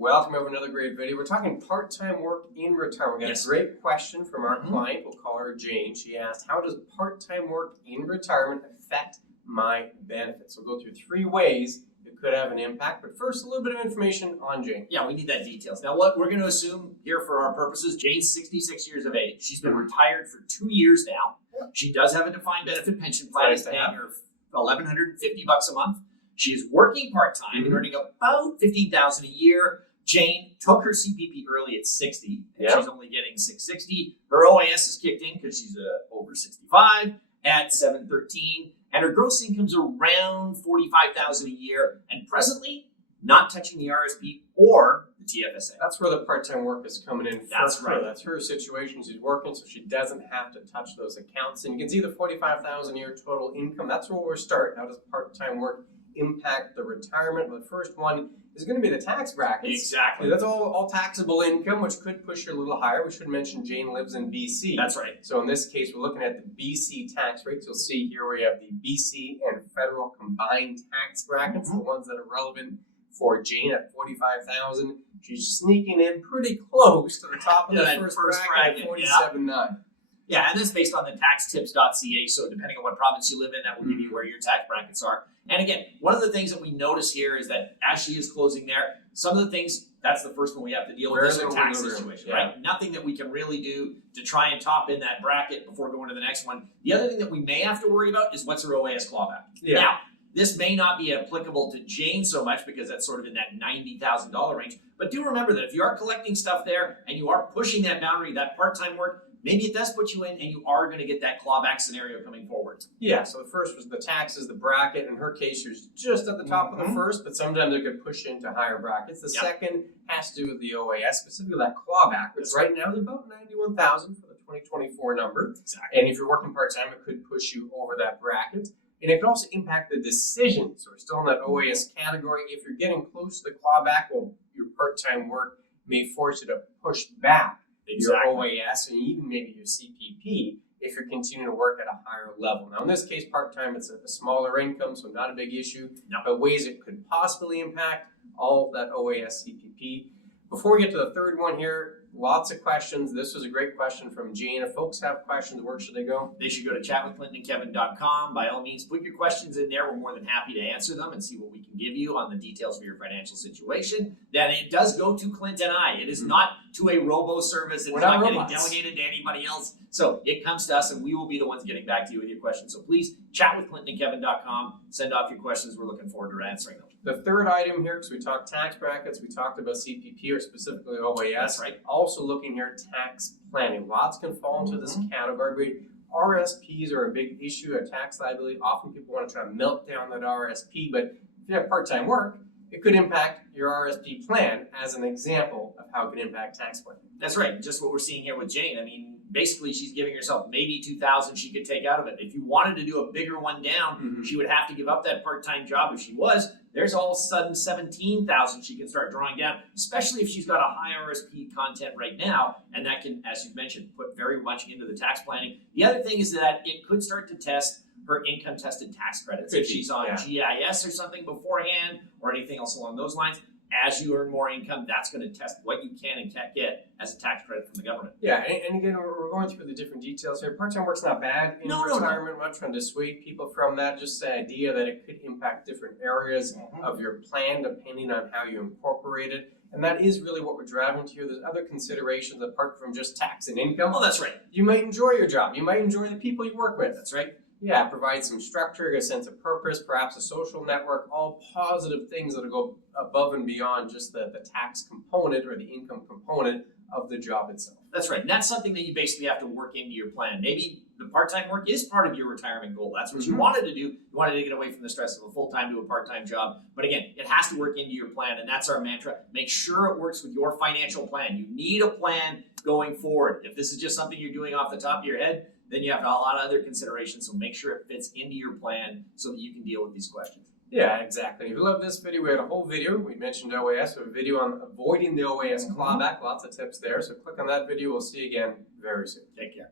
welcome. We have another great video. We're talking part-time work in retirement. We got a great question from our client. We'll call her Jane. She asked, how does part-time work in retirement affect my benefits? We'll go through 3 ways it could have an impact. But first, a little bit of information on Jane. Yeah, we need that details. Now, what we're going to assume here for our purposes, Jane's 66 years of age. She's been retired for 2 years now. She does have a defined benefit pension plan. It's paying her $1,150 a month. She is working part-time and earning about $15,000 a year. Jane took her CPP early at 60, and she's only getting $660. Her OAS is kicked in because she's over 65 at $713, and her gross income's around $45,000 a year, and presently not touching the RSP or the TFSA. That's where the part-time work is coming in. That's right. That's her situation. She's working, so she doesn't have to touch those accounts. And you can see the $45,000 a year total income. That's where we're starting. How does part-time work impact the retirement? Well, the first one is going to be the tax brackets. Exactly. That's all taxable income, which could push you a little higher. We should mention Jane lives in BC. That's right. So in this case, we're looking at the BC tax rates. You'll see here we have the BC and federal combined tax brackets, the ones that are relevant for Jane at $45,000. She's sneaking in pretty close to the top of the first bracket at $47,900. Yeah, and this is based on the taxtips.ca, so depending on what province you live in, that will give you where your tax brackets are. And again, one of the things that we notice here is that as she is closing there, some of the things, that's the first one we have to deal with, is the tax situation, right? Nothing that we can really do to try and top in that bracket before going to the next one. The other thing that we may have to worry about is what's her OAS clawback. Now, this may not be applicable to Jane so much because that's sort of in that $90,000 range. But do remember that if you are collecting stuff there and you are pushing that boundary, that part-time work, maybe it does put you in and you are going to get that clawback scenario coming forward. Yeah, so the first was the taxes, the bracket. In her case, she was just at the top of the first, but sometimes it could push into higher brackets. The second has to do with the OAS, specifically that clawback, which right now is about $91,000 for the 2024 number. Exactly. And if you're working part-time, it could push you over that bracket. And it could also impact the decision. So we're still in that OAS category. If you're getting close to the clawback, well, your part-time work may force you to push back your OAS and even maybe your CPP if you're continuing to work at a higher level. Now, in this case, part-time, it's a smaller income, so not a big issue. But ways it could possibly impact all of that OAS, CPP. Before we get to the third one here, lots of questions. This was a great question from Jane. If folks have questions, where should they go? They should go to chatwithclintonkevin.com. By all means, put your questions in there. We're more than happy to answer them and see what we can give you on the details of your financial situation. Then it does go to Clint and I. It is not to a robo-service. It's not getting delegated to anybody else. So it comes to us and we will be the ones getting back to you with your questions. So please chatwithclintonkevin.com. Send off your questions. We're looking forward to answering them. The third item here, because we talked tax brackets, we talked about CPP or specifically OAS. That's right. Also looking here at tax planning. Lots can fall into this category. RSPs are a big issue of tax liability. Often people want to try to melt down that RSP, but if you have part-time work, it could impact your RSP plan as an example of how it can impact tax planning. That's right. Just what we're seeing here with Jane. I mean, basically she's giving herself maybe $2,000 she could take out of it. If you wanted to do a bigger one down, she would have to give up that part-time job. If she was, there's all of a sudden $17,000 she can start drawing down, especially if she's got a high RSP content right now, and that can, as you mentioned, put very much into the tax planning. The other thing is that it could start to test her income-tested tax credits. If she's on GIS or something beforehand or anything else along those lines, as you earn more income, that's going to test what you can and can't get as a tax credit from the government. Yeah, and again, we're going through the different details here. Part-time work's not bad in retirement. I'm not trying to dissuade people from that. Just the idea that it could impact different areas of your plan depending on how you incorporate it. And that is really what we're driving to here. There's other considerations apart from just tax and income. Oh, that's right. You might enjoy your job. You might enjoy the people you work with. That's right. Yeah, provide some structure, a sense of purpose, perhaps a social network, all positive things that go above and beyond just the tax component or the income component of the job itself. That's right. And that's something that you basically have to work into your plan. Maybe the part-time work is part of your retirement goal. That's what you wanted to do. You wanted to get away from the stress of a full-time to a part-time job. But again, it has to work into your plan, and that's our mantra. Make sure it works with your financial plan. You need a plan going forward. If this is just something you're doing off the top of your head, then you have a lot of other considerations, so make sure it fits into your plan so that you can deal with these questions. Yeah, exactly. If you love this video, we had a whole video. We mentioned OAS, a video on avoiding the OAS clawback. Lots of tips there. So click on that video. We'll see you again very soon. Take care.